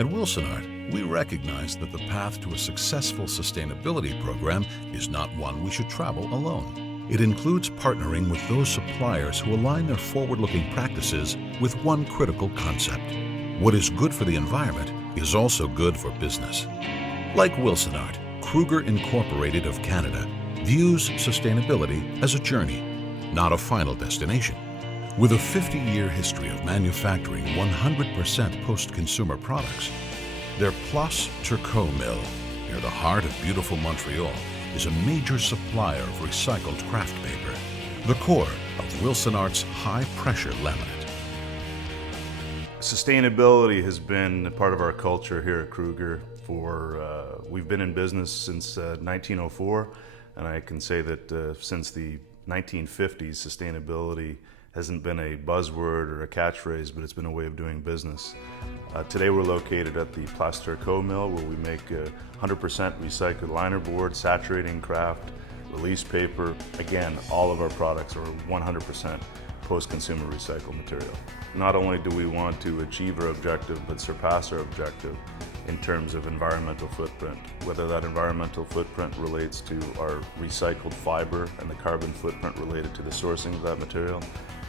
At Wilsonart, we recognize that the path to a successful sustainability program is not one we should travel alone. It includes partnering with those suppliers who align their forward-looking practices with one critical concept. What is good for the environment is also good for business. Like Wilsonart, Kruger Incorporated of Canada views sustainability as a journey, not a final destination. With a 50-year history of manufacturing 100% post-consumer products, their Place Turcot mill, near the heart of beautiful Montreal, is a major supplier of recycled Kraft paper, the core of Wilsonart's High Pressure Laminate. Sustainability has been a part of our culture here at Kruger we've been in business since 1904, and I can say that since the 1950s, sustainability hasn't been a buzzword or a catchphrase, but it's been a way of doing business. Today we're located at the Place Turcot mill, where we make 100% recycled linerboard, saturating Kraft, release paper. Again, all of our products are 100% post-consumer recycled material. Not only do we want to achieve our objective, but surpass our objective in terms of environmental footprint, whether that environmental footprint relates to our recycled fiber and the carbon footprint related to the sourcing of that material.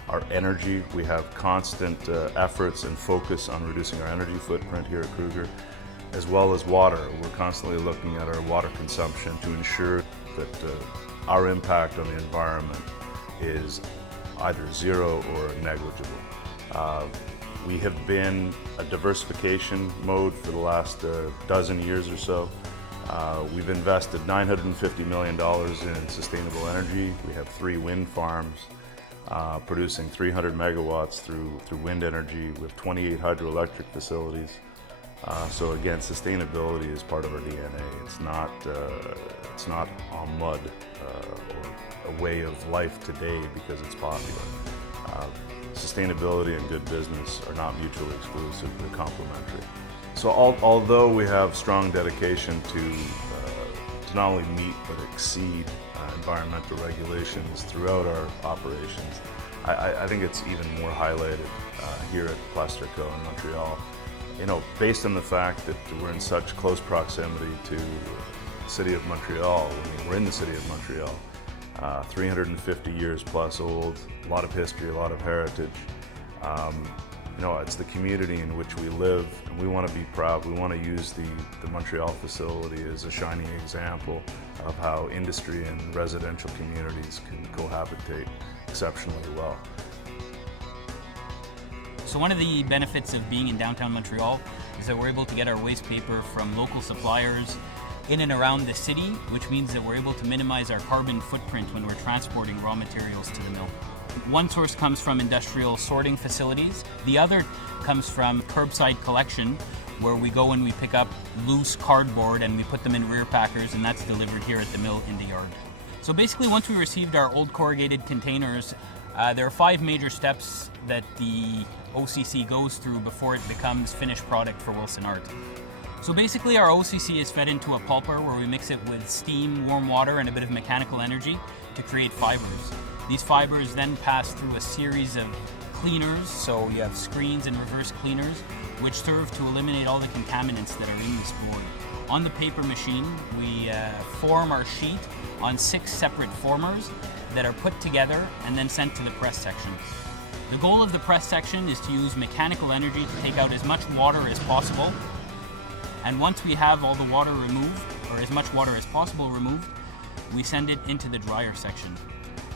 Our energy, we have constant efforts and focus on reducing our energy footprint here at Kruger, as well as water. We're constantly looking at our water consumption to ensure that our impact on the environment is either zero or negligible. We have been a diversification mode for the last dozen years or so. We've invested $950 million in sustainable energy. We have 3 wind farms producing 300 megawatts through wind energy. We have 28 hydroelectric facilities. So again, sustainability is part of our DNA. It's not on mud or a way of life today because it's popular. Sustainability and good business are not mutually exclusive, they're complementary. So although we have strong dedication to not only meet but exceed environmental regulations throughout our operations, I think it's even more highlighted here at Place Turcot in Montreal. You know, based on the fact that we're in such close proximity to the city of Montreal. I mean, we're in the city of Montreal. 350 years plus old, a lot of history, a lot of heritage. You know, it's the community in which we live, and we want to be proud. We want to use the Montreal facility as a shining example of how industry and residential communities can cohabitate exceptionally well. So one of the benefits of being in downtown Montreal is that we're able to get our waste paper from local suppliers in and around the city, which means that we're able to minimize our carbon footprint when we're transporting raw materials to the mill. One source comes from industrial sorting facilities. The other comes from curbside collection, where we go and we pick up loose cardboard and we put them in rear packers, and that's delivered here at the mill in the yard. So basically, once we received our old corrugated containers, there are 5 major steps that the OCC goes through before it becomes finished product for Wilsonart. So basically, our OCC is fed into a pulper where we mix it with steam, warm water, and a bit of mechanical energy to create fibers. These fibers then pass through a series of cleaners, so you have screens and reverse cleaners, which serve to eliminate all the contaminants that are in this board. On the paper machine, we form our sheet on 6 separate formers that are put together and then sent to the press section. The goal of the press section is to use mechanical energy to take out as much water as possible. And once we have all the water removed, or as much water as possible removed, we send it into the dryer section.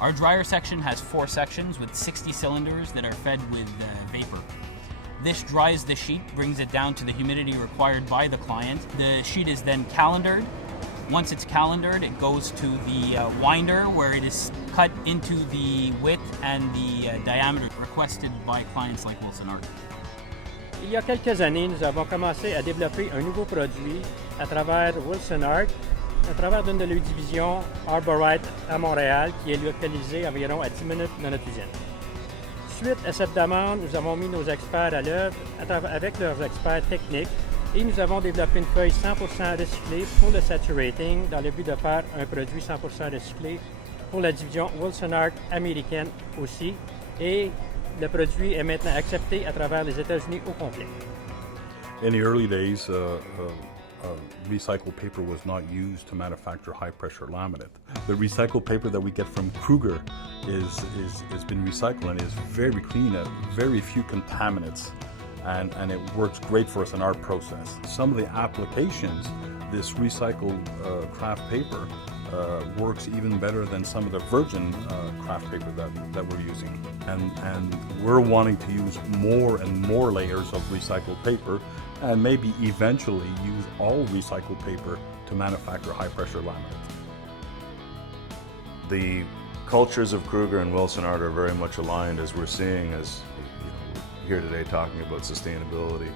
Our dryer section has 4 sections with 60 cylinders that are fed with vapor. This dries the sheet, brings it down to the humidity required by the client. The sheet is then calendared. Once it's calendared, it goes to the winder, where it is cut into the width and the diameter requested by clients like Wilsonart. Il y a quelques années, nous avons commencé à développer un nouveau produit à travers Wilsonart, à travers une de leurs divisions, Arborite à Montréal, qui est localisée environ à 10 minutes de notre usine. Suite à cette demande, nous avons mis nos experts à l'œuvre avec leurs experts techniques et nous avons développé une feuille 100% recyclée pour le saturating dans le but de faire un produit 100% recyclé pour la division Wilsonart américaine aussi. Et le produit est maintenant accepté à travers les États-Unis au complet. In the early days, recycled paper was not used to manufacture high pressure laminate. The recycled paper that we get from Kruger has been recycled and is very clean, very few contaminants, and it works great for us in our process. Some of the applications, this recycled Kraft paper works even better than some of the virgin Kraft paper that we're using. And we're wanting to use more and more layers of recycled paper, and maybe eventually use all recycled paper to manufacture high pressure laminate. The cultures of Kruger and Wilsonart are very much aligned, as we're seeing as here today talking about sustainability.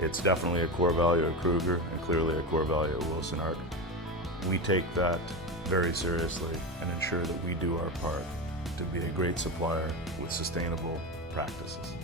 It's definitely a core value of Kruger and clearly a core value of Wilsonart. We take that very seriously and ensure that we do our part to be a great supplier with sustainable practices.